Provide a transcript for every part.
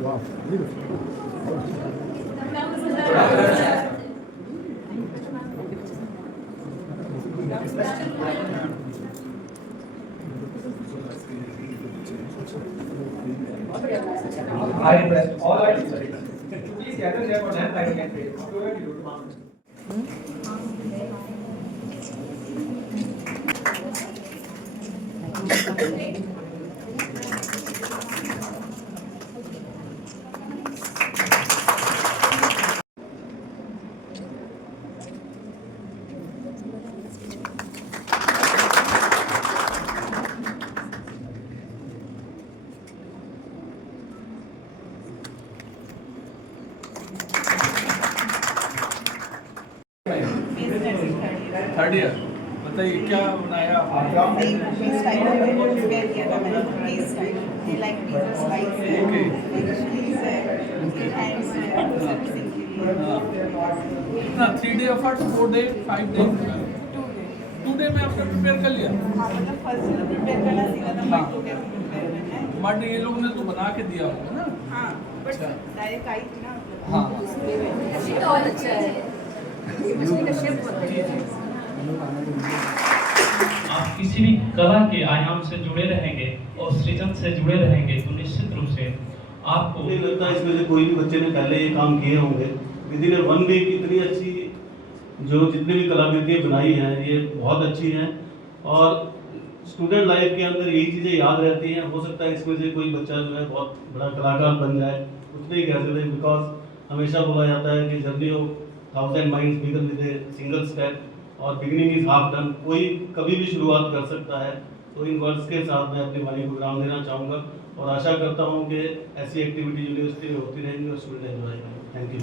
Wow, beautiful. I request all our teachers to please gather there for 10 time and pray. Afterward, you will third year बताइए क्या बनाया आपने? कितना 3 day effort 4 day 5 day 2 day में आपने prepare कर लिया? बट ये लोग ने तो बना के दिया होगा ना? अच्छा हाँ आप किसी भी कला के आयाम से जुड़े रहेंगे और सृजन से जुड़े रहेंगे तो निश्चित रूप से आपको मुझे लगता है इसमें से कोई भी बच्चे ने पहले ये काम किए होंगे। विदिन 1 वीक इतनी अच्छी जो जितनी भी कलाकृतियाँ बनाई हैं ये बहुत अच्छी हैं और स्टूडेंट लाइफ के अंदर यही चीज़ें याद रहती हैं। हो सकता है इसमें से कोई बच्चा जो है बहुत बड़ा कलाकार बन जाए, कुछ नहीं कह सकते बिकॉज हमेशा बोला जाता है कि journey of 1000 minds begin with a single step और बिगिनिंग इज हाफ डन। कोई कभी भी शुरुआत कर सकता है। तो इन वर्ड्स के साथ मैं अपनी वाणी को विराम देना चाहूँगा और आशा करता हूँ कि ऐसी एक्टिविटी यूनिवर्सिटी में होती रहेंगी और स्टूडेंट एंजॉय करेंगे। Thank you.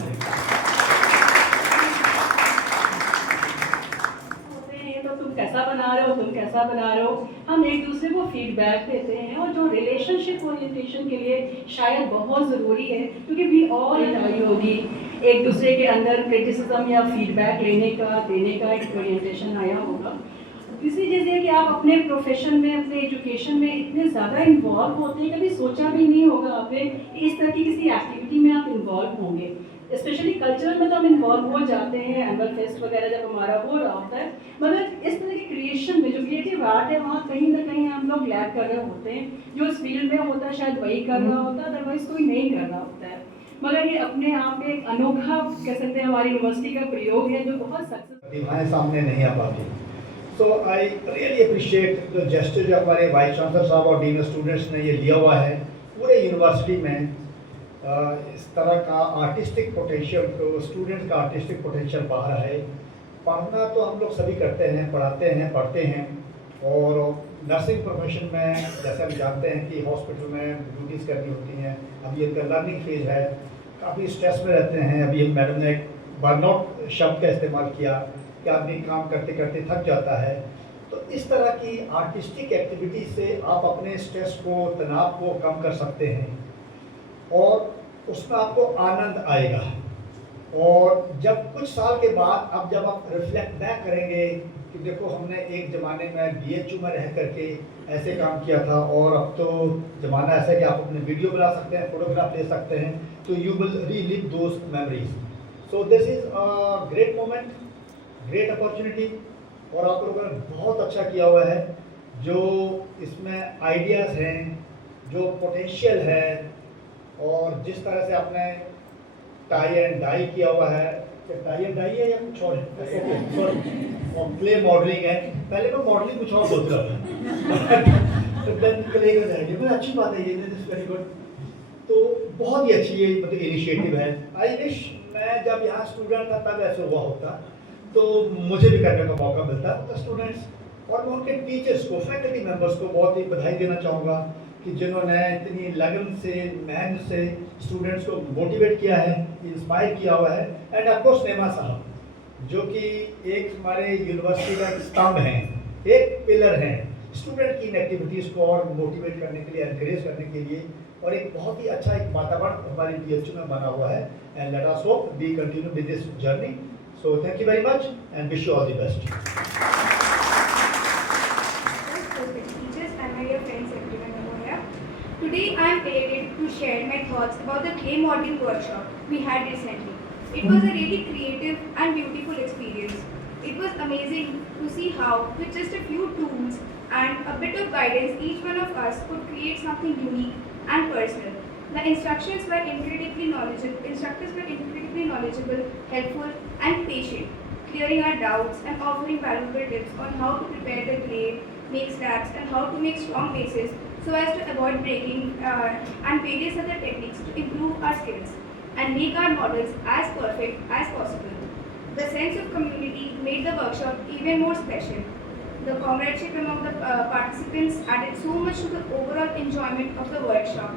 तो तुम कैसा बना रहे हो, तुम कैसा बना रहे हो, हम एक दूसरे को फीडबैक देते हैं और जो रिलेशनशिप ओरिएंटेशन के लिए शायद बहुत ज़रूरी है क्योंकि वी ऑल आई होगी एक दूसरे के अंदर क्रिटिसिज्म या फीडबैक लेने का देने का एक ओरिएंटेशन आया होगा। तीसरी चीज़ है कि आप अपने प्रोफेशन में अपने एजुकेशन में इतने ज़्यादा इन्वॉल्व होते हैं, कभी सोचा भी नहीं होगा आपने इस तरह की किसी एक्टिविटी में आप इन्वॉल्व होंगे। स्पेशली कल्चरल में तो हम इन्वॉल्व हो जाते हैं, एनुअल फेस्ट वगैरह जब हमारा हो रहा होता है, मगर इस तरह के क्रिएशन में जो क्रिएटिव आर्ट है वहाँ कहीं ना कहीं हम लोग लैग कर रहे होते हैं। जो इस फील्ड में होता है शायद वही कर रहा होता है, अदरवाइज कोई नहीं कर रहा होता है। मगर ये अपने आप में एक अनोखा कह सकते हैं हमारी यूनिवर्सिटी का प्रयोग है जो बहुत सक्सेस प्रतिभाएं सामने नहीं आ पाती। So I really appreciate the gesture जो हमारे वाइस चांसलर साहब और डीन स्टूडेंट्स ने ये लिया हुआ है पूरे यूनिवर्सिटी में। इस तरह का आर्टिस्टिक पोटेंशियल तो स्टूडेंट्स का आर्टिस्टिक पोटेंशियल बाहर है। पढ़ना तो हम लोग सभी करते हैं, पढ़ाते हैं, पढ़ते हैं और नर्सिंग प्रोफेशन में जैसे हम जानते हैं कि हॉस्पिटल में ड्यूटीज़ करनी होती हैं। अभी इनका लर्निंग फेज है, काफ़ी स्ट्रेस में रहते हैं। अभी मैडम ने बर्नआउट शब्द का इस्तेमाल किया कि आदमी काम करते करते थक जाता है। तो इस तरह की आर्टिस्टिक एक्टिविटी से आप अपने स्ट्रेस को, तनाव को कम कर सकते हैं और उसमें आपको आनंद आएगा। और जब कुछ साल के बाद अब जब आप रिफ्लेक्ट बैक करेंगे कि देखो हमने एक ज़माने में BHU में रह करके ऐसे काम किया था और अब तो ज़माना ऐसा है कि आप अपने वीडियो बना सकते हैं, फोटोग्राफ ले सकते हैं, तो you will relive those memories. So this is a great moment, great opportunity और आप लोगों ने बहुत अच्छा किया हुआ है। जो इसमें आइडियाज़ हैं, जो पोटेंशियल है और जिस तरह से आपने टाई एंड डाई किया हुआ है, टाई एंड डाई है या कुछ और और क्ले मॉडलिंग है। पहले मैं मॉडलिंग कुछ और सोच रहा था तो देन क्ले हो जाएगी। मतलब अच्छी बात है ये, दिस इज वेरी गुड। तो बहुत ही अच्छी ये मतलब इनिशिएटिव है। आई विश मैं जब यहाँ स्टूडेंट था तब ऐसा हुआ होता तो मुझे भी करने का मौका मिलता तो स्टूडेंट्स और मैं उनके टीचर्स को, फैकल्टी मेंबर्स को बहुत ही बधाई देना चाहूँगा कि जिन्होंने इतनी लगन से, मेहनत से स्टूडेंट्स को मोटिवेट किया है, इंस्पायर किया हुआ है। एंड ऑफकोर्स नेमा साहब जो कि एक हमारे यूनिवर्सिटी का स्तंभ हैं, एक पिलर हैं। स्टूडेंट की इन एक्टिविटीज़ को और मोटिवेट करने के लिए, एनकरेज करने के लिए, और एक बहुत ही अच्छा एक वातावरण हमारी BHU में बना हुआ है। And let us hope we continue with this journey. So thank you very much and wish you all the best. Teachers and my dear friends everyone over here. Today I am elated to share my thoughts about the clay modeling workshop we had recently. It was a really creative and beautiful experience. It was amazing to see how, with just a few tools and a bit of guidance, each one of us could create something unique and personal. The instructors were incredibly knowledgeable, helpful and patient, clearing our doubts and offering valuable tips on how to prepare the clay, make slabs and how to make strong bases so as to avoid breaking and various other techniques to improve our skills and make our models as perfect as possible. The sense of community made the workshop even more special. The comradeship among the participants added so much to the overall enjoyment of the workshop.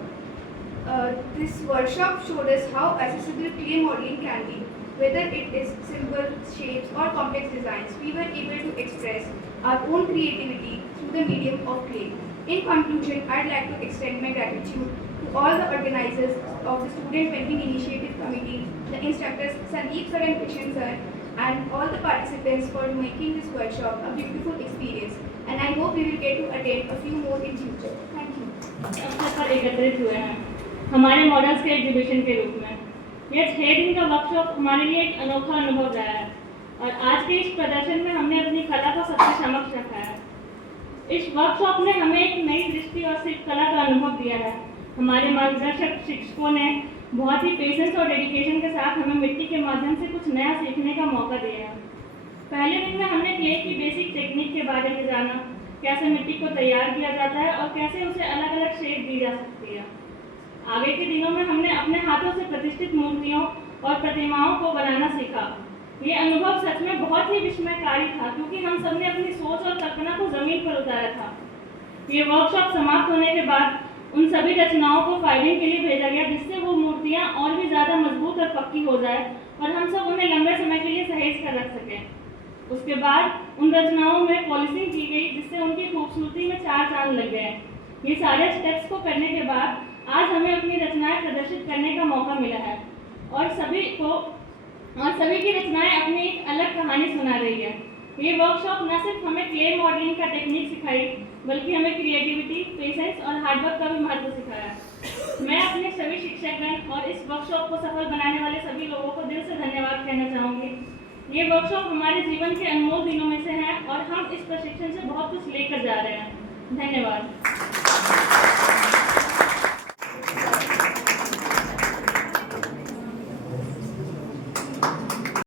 This workshop showed us how accessible clay modeling can be. Whether it is simple shapes or complex designs, we were able to express our own creativity through the medium of clay. In conclusion, I'd like to extend my gratitude to all the organizers of the Student Vending Initiative Committee, the instructors Sandeep sir and Krishan sir, and all the participants for making this workshop a beautiful experience. And I hope we will get to attend a few more in future. Thank you. अवसर पर एकत्रित हुए हैं हमारे models के exhibition के रूप में। यह 6 दिन का वर्कशॉप हमारे लिए एक अनोखा अनुभव रहा है और आज के इस प्रदर्शन में हमने अपनी कला को सबके समक्ष रखा है। इस वर्कशॉप ने हमें एक नई दृष्टि और शिल्पकला का अनुभव दिया है। हमारे मार्गदर्शक शिक्षकों ने बहुत ही पेशेंस और डेडिकेशन के साथ हमें मिट्टी के माध्यम से कुछ नया सीखने का मौका दिया है। पहले दिन में हमने क्ले की बेसिक टेक्निक के बारे में जाना, कैसे मिट्टी को तैयार किया जाता है और कैसे उसे अलग अलग शेप दी जा सकती है। आगे के दिनों में हमने अपने हाथों से प्रतिष्ठित मूर्तियों और प्रतिमाओं को बनाना सीखा। ये अनुभव सच में बहुत ही विस्मयकारी था क्योंकि हम सबने अपनी सोच और कल्पना को जमीन पर उतारा था। ये वर्कशॉप समाप्त होने के बाद उन सभी रचनाओं को फाइलिंग के लिए भेजा गया जिससे वो मूर्तियाँ और भी ज़्यादा मजबूत और पक्की हो जाए और हम सब उन्हें लंबे समय के लिए सहेज कर रख सकें। उसके बाद उन रचनाओं में पॉलिशिंग की गई जिससे उनकी खूबसूरती में 4 चांद लग गए। ये सारे स्टेप्स को करने के बाद आज हमें अपनी रचनाएं प्रदर्शित करने का मौका मिला है और सभी की रचनाएं अपनी एक अलग कहानी सुना रही है। ये वर्कशॉप न सिर्फ हमें क्ले मॉडलिंग का टेक्निक सिखाई बल्कि हमें क्रिएटिविटी, पेशेंस और हार्डवर्क का भी महत्व सिखाया। मैं अपने सभी शिक्षकगण और इस वर्कशॉप को सफल बनाने वाले सभी लोगों को दिल से धन्यवाद कहना चाहूँगी। ये वर्कशॉप हमारे जीवन के अनमोल दिनों में से है और हम इस प्रशिक्षण से बहुत कुछ लेकर जा रहे हैं। धन्यवाद।